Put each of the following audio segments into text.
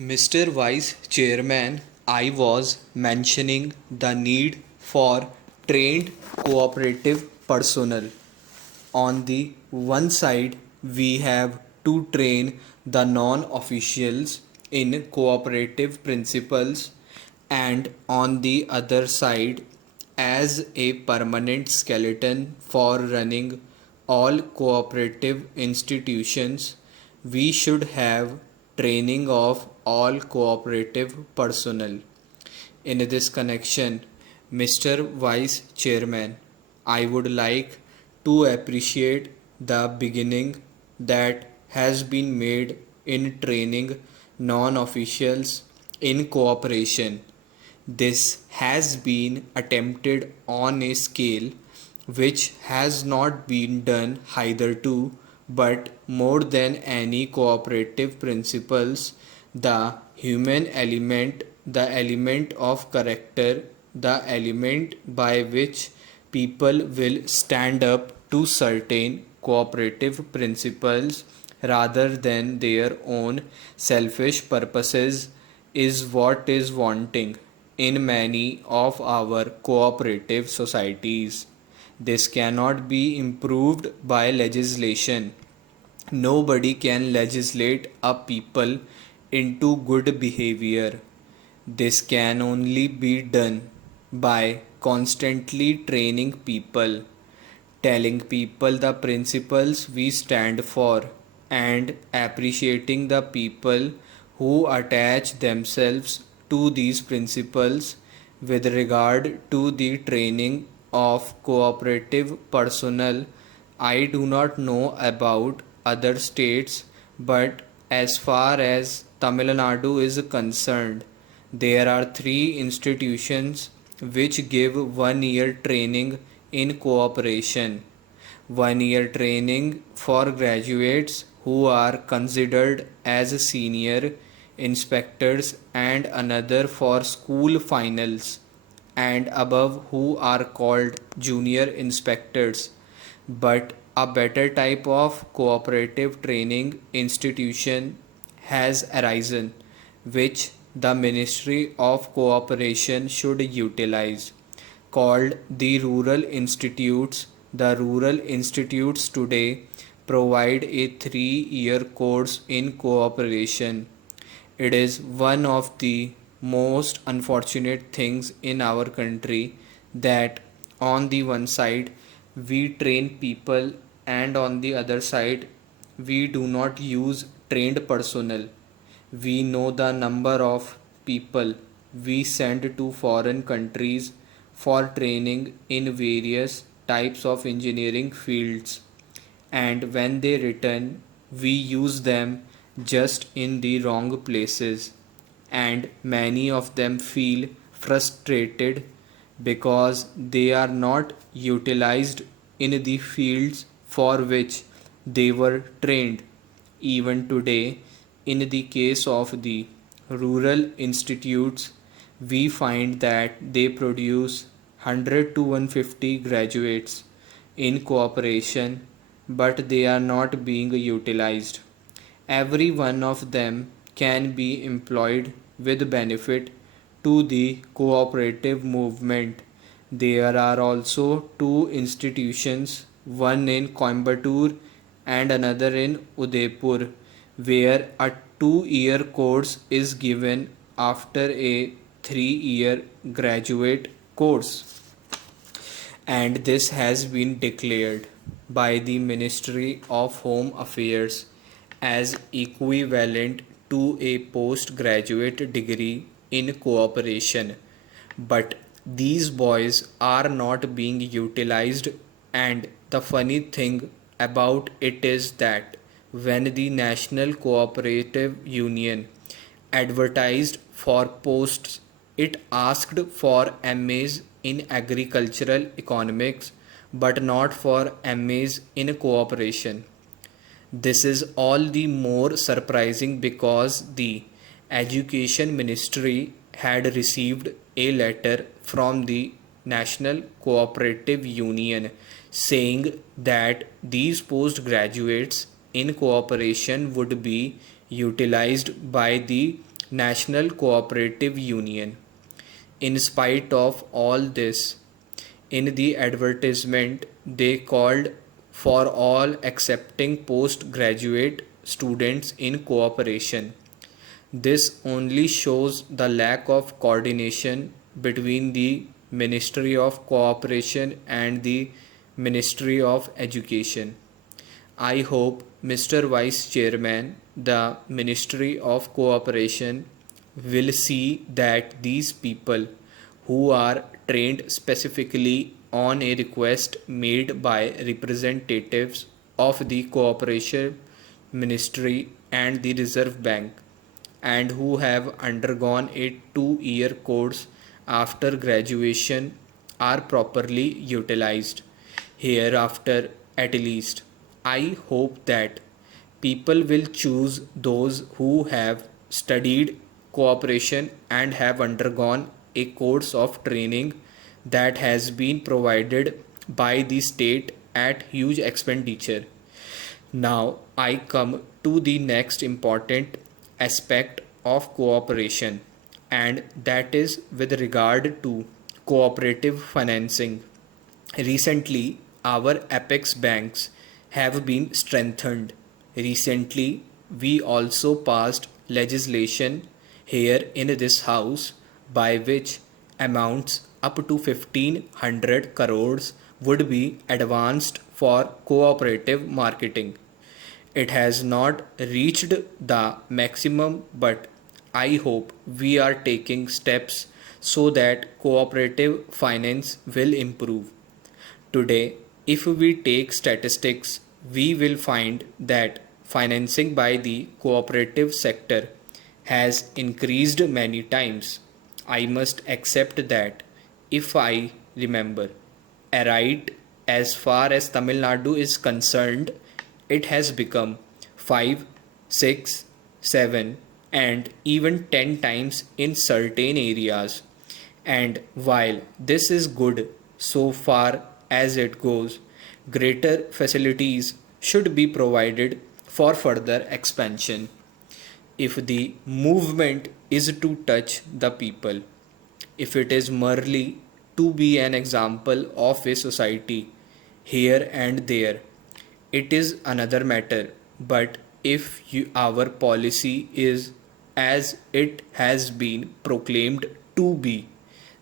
Mr. Vice Chairman, I was mentioning the need for trained cooperative personnel. On the one side, we have to train the non officials in cooperative principles, and on the other side, as a permanent skeleton for running all cooperative institutions, we should have training of all cooperative personnel. In this connection, Mr. Vice Chairman, I would like to appreciate the beginning that has been made in training non officials in cooperation. This has been attempted on a scale which has not been done hitherto, but more than any cooperative principles, the human element, the element of character, the element by which people will stand up to certain cooperative principles rather than their own selfish purposes is what is wanting in many of our cooperative societies. This cannot be improved by legislation. Nobody can legislate a people into good behavior. This can only be done by constantly training people, telling people the principles we stand for, and appreciating the people who attach themselves to these principles. With regard to the training of cooperative personnel, I do not know about other states, but as far as Tamil Nadu is concerned, there are three institutions which give 1 year training in cooperation. 1 year training for graduates who are considered as senior inspectors, and another for school finals and above who are called junior inspectors. But a better type of cooperative training institution has arisen, which the Ministry of Cooperation should utilize, called the Rural Institutes. The Rural Institutes today provide a 3 year course in cooperation. It is one of the most unfortunate things in our country that on the one side we train people, and on the other side we do not use trained personnel. We know the number of people we send to foreign countries for training in various types of engineering fields, and when they return, we use them just in the wrong places, and many of them feel frustrated because they are not utilized in the fields for which they were trained. Even today, in the case of the rural institutes, we find that they produce 100 to 150 graduates in cooperation, but they are not being utilized. Every one of them can be employed with benefit to the cooperative movement. There are also two institutions, one in Coimbatore and another in Udaipur, where a 2 year course is given after a 3 year graduate course, and this has been declared by the Ministry of Home Affairs as equivalent to a postgraduate degree in cooperation. But these boys are not being utilized, and the funny thing about it is that when the National Cooperative Union advertised for posts, it asked for MAs in agricultural economics but not for MAs in cooperation. This is all the more surprising because the Education Ministry had received a letter from the National Cooperative Union saying that these postgraduates in cooperation would be utilized by the National Cooperative Union. In spite of all this, in the advertisement, they called for all accepting postgraduate students in cooperation. This only shows the lack of coordination between the Ministry of Cooperation and the Ministry of Education. I hope, Mr. Vice Chairman, the Ministry of Cooperation will see that these people who are trained specifically on a request made by representatives of the Cooperation Ministry and the Reserve Bank and who have undergone a 2-year course after graduation are properly utilized. Hereafter, at least, I hope that people will choose those who have studied cooperation and have undergone a course of training that has been provided by the state at huge expenditure. Now I come to the next important aspect of cooperation, and that is with regard to cooperative financing. Recently, our apex banks have been strengthened. Recently, we also passed legislation here in this house by which amounts up to 1500 crores would be advanced for cooperative marketing. It has not reached the maximum, but I hope we are taking steps so that cooperative finance will improve. Today, if we take statistics, we will find that financing by the cooperative sector has increased many times. I must accept that if I remember aright, as far as Tamil Nadu is concerned, it has become 5, 6, 7, and even 10 times in certain areas. And while this is good so far as it goes, greater facilities should be provided for further expansion. If the movement is to touch the people, if it is merely to be an example of a society here and there, it is another matter. But if our policy is as it has been proclaimed to be,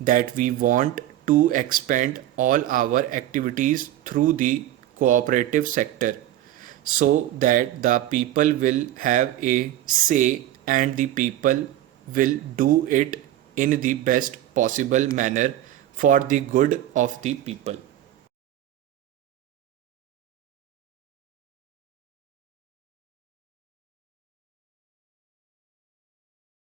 that we want to expand all our activities through the cooperative sector, so that the people will have a say and the people will do it in the best possible manner for the good of the people.